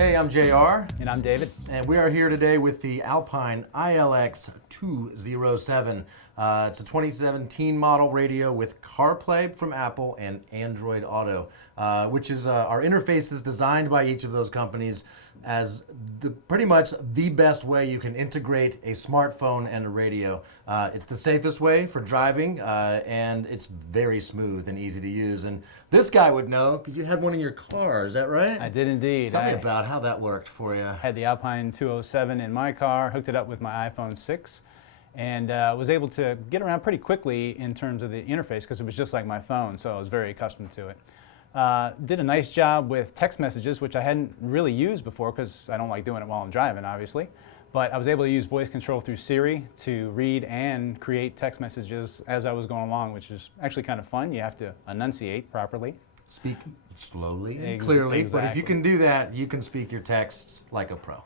Hey, I'm JR. And I'm David. And we are here today with the Alpine iLX-207. It's a 2017 model radio with CarPlay from Apple and Android Auto, which is our interface is designed by each of those companies as pretty much the best way you can integrate a smartphone and a radio. It's the safest way for driving, and it's very smooth and easy to use. And this guy would know because you had one in your car, is that right? I did indeed. Tell me about how that worked for you. Had the Alpine 207 in my car, hooked it up with my iPhone 6, and was able to get around pretty quickly in terms of the interface because it was just like my phone, so I was very accustomed to it. Did a nice job with text messages, which I hadn't really used before because I don't like doing it while I'm driving, obviously. But I was able to use voice control through Siri to read and create text messages as I was going along, which is actually kind of fun. You have to enunciate properly. Speak slowly and clearly, but if you can do that, you can speak your texts like a pro.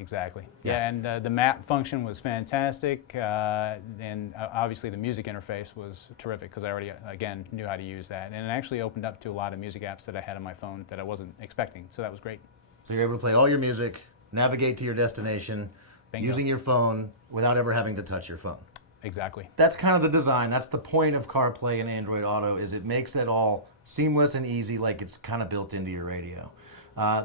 Exactly. Yeah, and the map function was fantastic, and obviously the music interface was terrific because I already, again, knew how to use that. And it actually opened up to a lot of music apps that I had on my phone that I wasn't expecting, so that was great. So you're able to play all your music, navigate to your destination, Bingo. Using your phone without ever having to touch your phone. Exactly. That's kind of the design. That's the point of CarPlay and Android Auto, is it makes it all seamless and easy, like it's kind of built into your radio.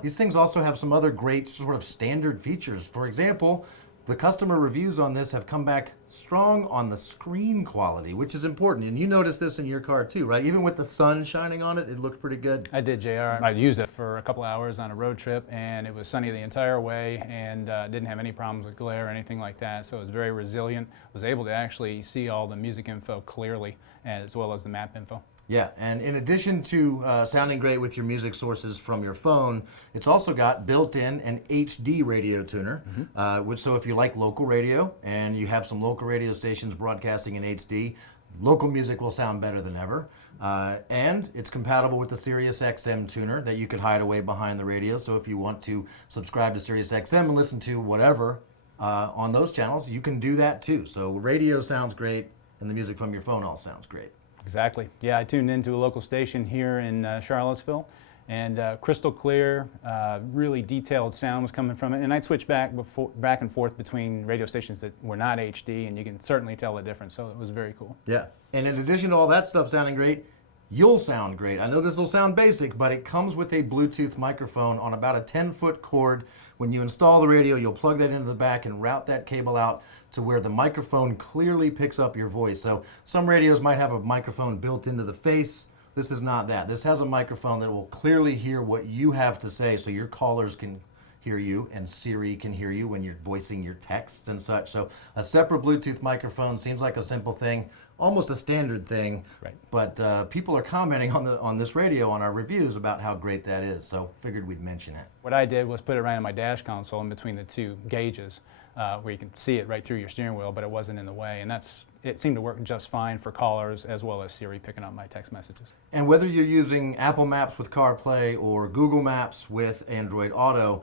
These things also have some other great sort of standard features. For example, the customer reviews on this have come back strong on the screen quality, which is important. And you noticed this in your car too, right? Even with the sun shining on it, it looked pretty good. I did, JR. I used it for a couple hours on a road trip, and it was sunny the entire way, and didn't have any problems with glare or anything like that. So it was very resilient. Was able to actually see all the music info clearly, as well as the map info. Yeah, and in addition to sounding great with your music sources from your phone, it's also got built-in an HD radio tuner, which, so if you like local radio and you have some local radio stations broadcasting in HD, local music will sound better than ever. And it's compatible with the Sirius XM tuner that you could hide away behind the radio. So if you want to subscribe to Sirius XM and listen to whatever on those channels, you can do that too. So radio sounds great, and the music from your phone all sounds great. Exactly. Yeah, I tuned into a local station here in Charlottesville, and crystal clear, really detailed sound was coming from it. And I'd switch back and forth between radio stations that were not HD, and you can certainly tell the difference. So it was very cool. Yeah, and in addition to all that stuff sounding great, you'll sound great. I know this will sound basic, but it comes with a Bluetooth microphone on about a 10-foot cord. When you install the radio, you'll plug that into the back and route that cable out to where the microphone clearly picks up your voice. So some radios might have a microphone built into the face. This is not that. This has a microphone that will clearly hear what you have to say, so your callers can hear you and Siri can hear you when you're voicing your texts and such. So a separate Bluetooth microphone seems like a simple thing, almost a standard thing, right. But people are commenting on this radio, on our reviews, about how great that is, so figured we'd mention it. What I did was put it right on my dash console in between the two gauges, where you can see it right through your steering wheel, but it wasn't in the way, and it seemed to work just fine for callers as well as Siri picking up my text messages. And whether you're using Apple Maps with CarPlay or Google Maps with Android Auto,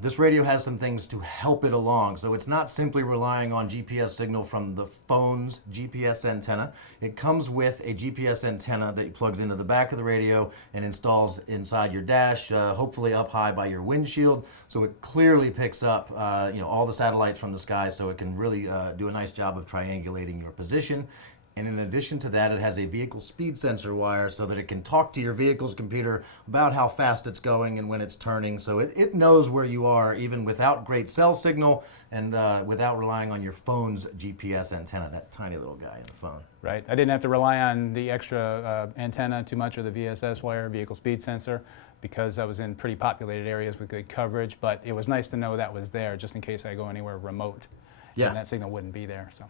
this radio has some things to help it along. So it's not simply relying on GPS signal from the phone's GPS antenna. It comes with a GPS antenna that plugs into the back of the radio and installs inside your dash, hopefully up high by your windshield. So it clearly picks up all the satellites from the sky, so it can really do a nice job of triangulating your position. And in addition to that, it has a vehicle speed sensor wire so that it can talk to your vehicle's computer about how fast it's going and when it's turning. So it knows where you are even without great cell signal and without relying on your phone's GPS antenna, that tiny little guy in the phone. Right. I didn't have to rely on the extra antenna too much or the VSS wire, vehicle speed sensor, because I was in pretty populated areas with good coverage. But it was nice to know that was there just in case I go anywhere remote. Yeah. And that signal wouldn't be there. So.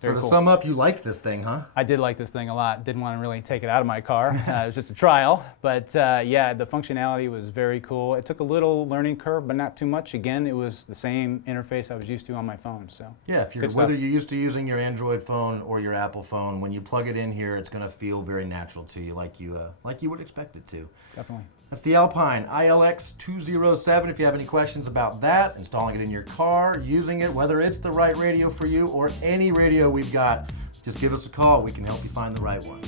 So to sum up, you liked this thing, huh? I did like this thing a lot. Didn't want to really take it out of my car. It was just a trial. But yeah, the functionality was very cool. It took a little learning curve, but not too much. Again, it was the same interface I was used to on my phone. So yeah, whether you're used to using your Android phone or your Apple phone, when you plug it in here, it's going to feel very natural to you, like you would expect it to. Definitely. That's the Alpine iLX-207. If you have any questions about that, installing it in your car, using it, whether it's the right radio for you or any radio we've got, just give us a call. We can help you find the right one.